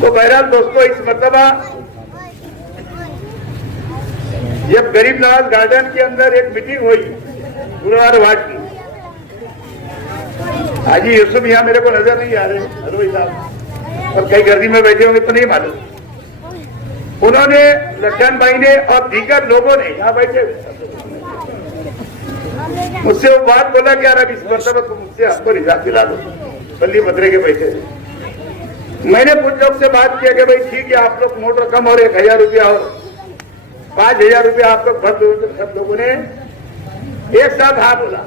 तो बहरहाल दोस्तों, इस मरतबा जब गरीब नवाज गार्डन के अंदर एक मीटिंग हुई गुरुवार वार्ड की, हाजी यूसुफ यहाँ मेरे को नजर नहीं आ रहे, हलवाई साहब, और कई गर्दी में बैठे होंगे तो नहीं मालूम। उन्होंने, लखन भाई ने और दीगर लोगों ने यहाँ बैठे मुझसे वो बात बोला कि यार अब इस मरतबा तुम मुझसे हमको रिजात दिला दो, बल्ली बतरे के पैसे। मैंने कुछ लोग से बात किया कि भाई ठीक है, आप लोग नोट रकम और 1000 रुपया और 5000 रुपया आप लोग भर दो। सब लोगों ने एक साथ हाथ बोला।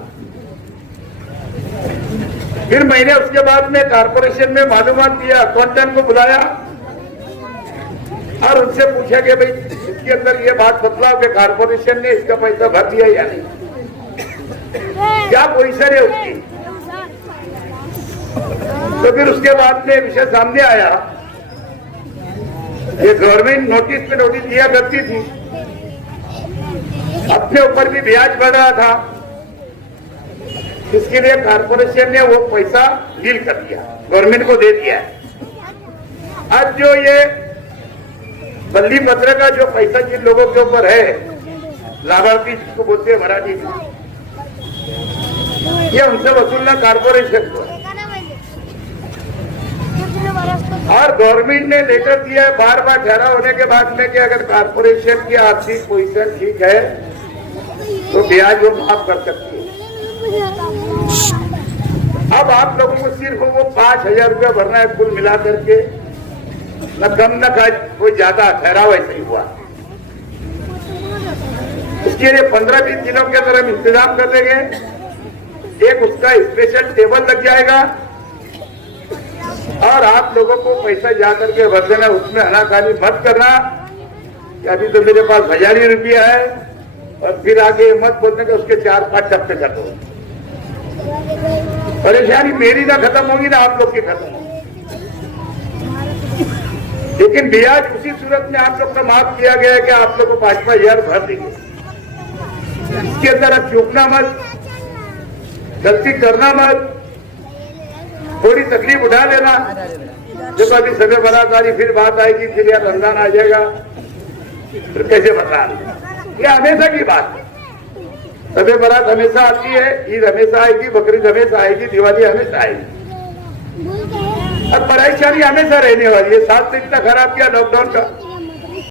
फिर मैंने उसके बाद में कारपोरेशन में मालूमात दिया, अकाउंटेंट को बुलाया और उनसे पूछा कि भाई इसके अंदर ये बात बतलाओ कि कारपोरेशन ने इसका पैसा भर दिया या नहीं, क्या पोजीशन है उसकी। तो फिर उसके बाद में विषय सामने आया, ये गवर्नमेंट नोटिस पे नोटिस दिया करती थी, अपने ऊपर भी ब्याज बढ़ रहा था, इसके लिए कारपोरेशन ने वो पैसा डील कर दिया, गवर्नमेंट को दे दिया है। आज जो ये बल्ली पत्र का जो पैसा जिन लोगों के ऊपर है, लाभार्थी जिसको बोलते हैं मराठी में, ये उनसे वसूलना कारपोरेशन को, और गवर्नमेंट ने लेटर दिया है बार बार ठहरा होने के बाद में कि अगर कारपोरेशन की आर्थिक पोजीशन ठीक है तो ब्याज वो माफ कर सकती है। अब आप लोगों को सिर्फ वो 5000 रुपया भरना है कुल मिला करके, न कम न कोई ज्यादा, ठहराव ऐसा ही हुआ। इसके लिए 15-20 दिनों के अंदर हम इंतजाम कर देंगे, एक उसका स्पेशल टेबल लग जाएगा और आप लोगों को पैसा जा करके भर देना, उसमें आनाकानी मत करना कि अभी तो मेरे पास 1000 ही रुपया है, और फिर आगे मत बोलने के उसके 4-5 टप्पे कर दो। परेशानी मेरी ना खत्म होगी ना आप लोग की खत्म होगी, लेकिन ब्याज उसी सूरत में आप लोग का माफ किया गया है कि आप लोग को 5-5 भर देंगे। इसके अंदर आप चूकना मत, गलती करना मत, थोड़ी तकलीफ उठा लेना। जब अभी समय बारात आ रही फिर बात आएगी, फिर यार रमजान आ जाएगा, फिर कैसे बता, ये हमेशा की बात है। समय बारात हमेशा आती है, ईद हमेशा आएगी, बकरीद हमेशा आएगी, दिवाली हमेशा आएगी, अब परेशानी हमेशा रहने वाली है। साथ में इतना खराब किया लॉकडाउन का,